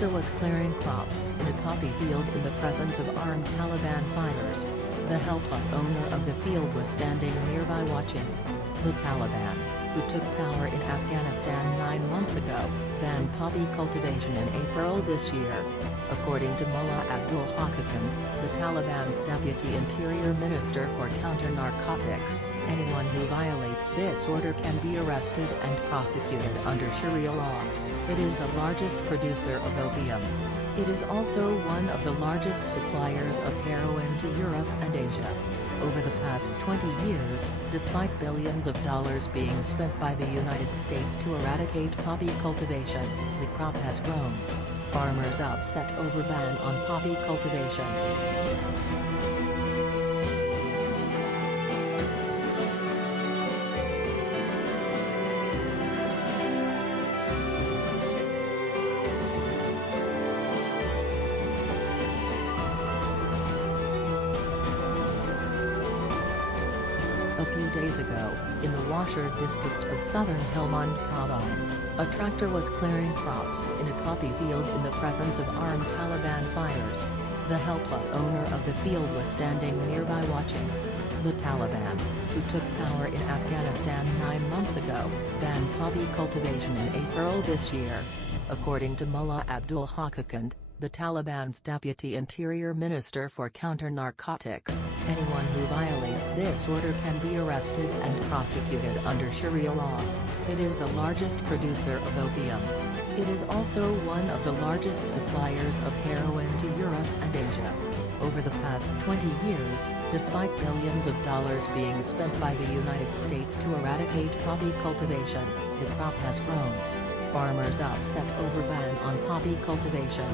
tractor was clearing crops in a poppy field in the presence of armed Taliban fighters. The helpless owner of the field was standing nearby watching. The Taliban, who took power in Afghanistan 9 months ago, banned poppy cultivation in April this year. According to Mullah Abdul Hakam, the Taliban's deputy interior minister for counter-narcotics, anyone who violates this order can be arrested and prosecuted under Sharia law. It is the largest producer of opium. It is also one of the largest suppliers of heroin to Europe and Asia. Over the past 20 years, despite billions of dollars being spent by the United States to eradicate poppy cultivation, the crop has grown. Farmers upset over ban on poppy cultivation. A few days ago, in the Washir district of southern Helmand province, a tractor was clearing crops in a poppy field in the presence of armed Taliban fighters. The helpless owner of the field was standing nearby watching. The Taliban, who took power in Afghanistan 9 months ago, banned poppy cultivation in April this year. According to Mullah Abdul Hakam, the Taliban's deputy interior minister for counter-narcotics, anyone who violates this order can be arrested and prosecuted under Sharia law. It is the largest producer of opium. It is also one of the largest suppliers of heroin to Europe and Asia. Over the past 20 years, despite billions of dollars being spent by the United States to eradicate poppy cultivation, the crop has grown. Farmers upset over ban on poppy cultivation.